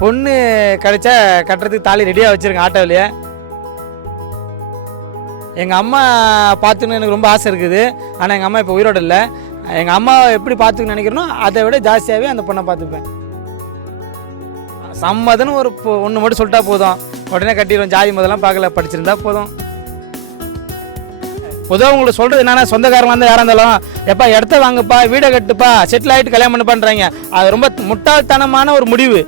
பொண்ணு கிடைச்சா கட்டுறதுக்கு தாலி ரெடியாக வச்சுருக்கேன் ஆட்டோவிலேயே. எங்கள் அம்மா பார்த்துக்கணுன்னு எனக்கு ரொம்ப ஆசை இருக்குது. ஆனால் எங்கள் அம்மா இப்போ உயிரோடு இல்லை. எங்கள் அம்மாவை எப்படி பார்த்துக்கணும்னு நினைக்கிறனோ அதை விட ஜாஸ்தியாகவே அந்த பொண்ணை பார்த்துப்பேன். சம்மதன்னு ஒரு ஒன்று மட்டும் சொல்லிட்டா போதும், உடனே கட்டிடுவோம். ஜாதி முதலாம் பார்க்கல, படிச்சிருந்தா போதும். பொதுவாக உங்களுக்கு சொல்கிறது என்னென்னா, சொந்தக்காரங்க வந்து யாராக இருந்தாலும் எப்பா இடத்த வாங்கப்பா, வீடை கட்டுப்பா, செட்டில் ஆகிட்டு கல்யாணம் பண்ண பண்ணுறாங்க. அது ரொம்ப முட்டாள்தனமான ஒரு முடிவு.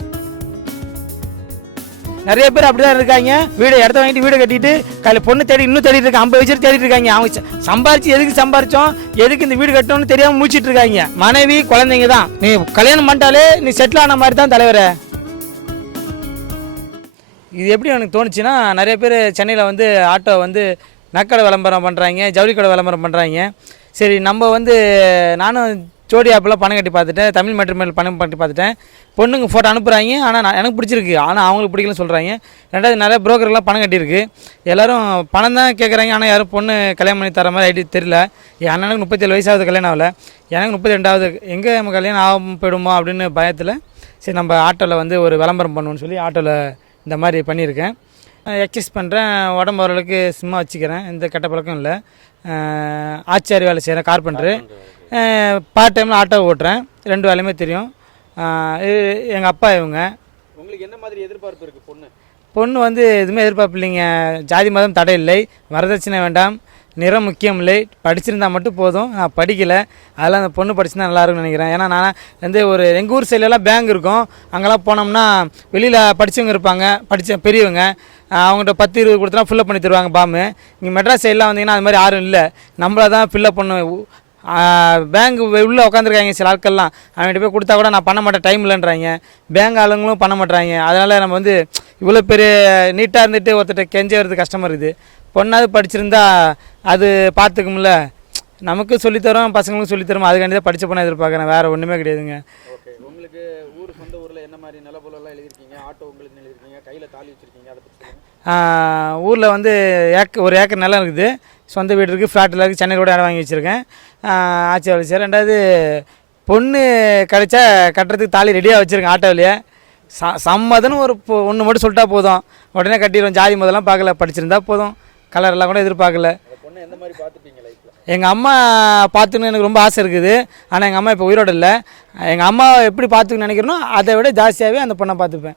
நிறைய பேர் அப்படிதான் இருக்காங்க. வீடு இடத்த வாங்கிட்டு வீடு கட்டிட்டு பொண்ணு தேடி இன்னும் தேடிட்டு இருக்காங்க. 50 வயசு தேடிட்டு இருக்காங்க. அவங்க சம்பாரிச்சு எதுக்கு சம்பாரிச்சோம், எதுக்கு இந்த வீடு கட்டணும்னு தெரியாம முடிச்சிட்டு இருக்காங்க. மனைவி குழந்தைங்க தான். நீ கல்யாணம் பண்ணிட்டாலே நீ செட்டில் ஆன மாதிரி தான் தலைவரே. இது எப்படி எனக்கு தோணுச்சுன்னா, நிறைய பேர் சென்னையில் வந்து ஆட்டோ வந்து நக்கடை விளம்பரம் பண்ணுறாங்க, ஜவுளி கடை விளம்பரம் பண்ணுறாங்க. சரி, நம்ம வந்து நானும் ஜோடி ஆப்பில் பணம் கட்டி பார்த்துட்டேன், தமிழ் மேட்ரிமோனியில் பணம் கட்டி பார்த்துட்டேன். பொண்ணுங்க ஃபோட்டோ அனுப்புகிறாங்க, ஆனால் எனக்கு பிடிச்சிருக்கு, ஆனால் அவங்களுக்கு பிடிக்கலன்னு சொல்கிறாங்க. ரெண்டாவது நிறைய புரோக்கர்லாம் பணம் கட்டியிருக்கு. எல்லோரும் பணம் தான் கேட்குறாங்க, ஆனால் யாரும் பொண்ணு கல்யாணம் பண்ணி தர மாதிரி ஐடி தெரியல. என் அண்ணனுக்கு 37 வயசாவது கல்யாணம் ஆகலை, எனக்கு 32வது. எங்கே நம்ம கல்யாணம் ஆக போயிடுமோ அப்படின்னு பயத்தில் சரி நம்ம ஆட்டோவில் வந்து ஒரு விளம்பரம் பண்ணுவோன்னு சொல்லி ஆட்டோவில் இந்த மாதிரி பண்ணியிருக்கேன். எக்ஸசைஸ் பண்ணுறேன், உடம்பு ஓரளவுக்கு சும்மா வச்சுக்கிறேன், எந்த கெட்ட பழக்கம் இல்லை. ஆச்சாரி வேலை செய்கிறேன், கார்பெண்டரு. பார்ட் டைமில் ஆட்டோ ஓட்டுறேன், 2 வேலையுமே தெரியும். எங்கள் அப்பா இவங்க. உங்களுக்கு என்ன மாதிரி எதிர்பார்ப்பு இருக்குது? பொண்ணு வந்து எதுவுமே எதிர்பார்ப்பு இல்லைங்க. ஜாதி மதம் தடை இல்லை, வரதட்சணை வேண்டாம், நிறம் முக்கியம் இல்லை, படிச்சிருந்தால் மட்டும் போதும். நான் படிக்கலை, அதெல்லாம் அந்த பொண்ணு படிச்சுருந்தா நல்லாயிருக்குன்னு நினைக்கிறேன். ஏன்னா நான் வந்து ஒரு எங்கள் ஊர் சைட்லலாம் பேங்க் இருக்கும், அங்கெல்லாம் போனோம்னா வெளியில் படித்தவங்க இருப்பாங்க, படித்த பெரியவங்க, அவங்கள்ட்ட 10-20 கொடுத்தா ஃபில்லப் பண்ணி தருவாங்க பாம்பு. இங்கே மெட்ராஸ் சைட்லாம் வந்தீங்கன்னா அது மாதிரி யாரும் இல்லை, நம்மளை தான் ஃபில்லப் பண்ணுவேன். பேங்க் உள்ளே உட்காந்துருக்காங்க சில ஆட்கள்லாம், அவங்ககிட்ட போய் கொடுத்தா கூட நான் பண்ண மாட்டேன், டைம் இல்லைன்றாங்க. பேங்க் ஆளுங்களும் பண்ண மாட்டேறாங்க. அதனால் நம்ம வந்து இவ்வளோ பெரிய நீட்டாக இருந்துட்டு ஒருத்தட்ட கெஞ்சி வரது கஷ்டமாக இருக்குது. பொண்ணாவது படிச்சிருந்தா அது பார்த்துக்கும்ல, நமக்கு சொல்லித்தரோம், பசங்களுக்கும் சொல்லித்தரோம். அதுக்காண்டி தான் படித்த பொண்ணை எதிர்பார்க்குறேன், வேறு ஒன்றுமே கிடையாதுங்க. ஓகே, உங்களுக்கு சொந்த ஊரில் என்ன மாதிரி நிலப்பொருளெல்லாம் எழுதிருக்கீங்க? ஆட்டோ உங்களுக்கு எழுதிருக்கீங்க, கையில் தாலி வச்சுருக்கீங்க, அதை பற்றி ஊரில் வந்து ஒரு ஏக்கர் நிலம் இருக்குது, சொந்த வீடு இருக்குது, ஃப்ளாட்டில் இருக்குது, சென்னையில் கூட இடம் வாங்கி வச்சுருக்கேன். ஆட்சி வேலை செய்கிறேன். ரெண்டாவது பொண்ணு கிடைச்சா கட்டுறதுக்கு தாலி ரெடியாக வச்சுருக்கேன் ஆட்டோவிலேயே. சம்மதன்னு ஒரு ஒன்று மட்டும் சொல்லிட்டா போதும், உடனே கட்டிடுவோம். ஜாதி முதலாம் பார்க்கல, படிச்சிருந்தா போதும், கலரெல்லாம் கூட எதிர்பார்க்கல. பொண்ணு எந்த மாதிரி பார்த்துப்பீங்க லைஃப்பில்? எங்கள் அம்மா பார்த்துக்கணுன்னு எனக்கு ரொம்ப ஆசை இருக்குது. ஆனால் எங்கள் அம்மா இப்போ உயிரோடு இல்லை. எங்கள் அம்மாவை எப்படி பார்த்துக்கணும்னு நினைக்கிறனோ அதை விட ஜாஸ்தியாகவே அந்த பொண்ணை பார்த்துப்பேன்.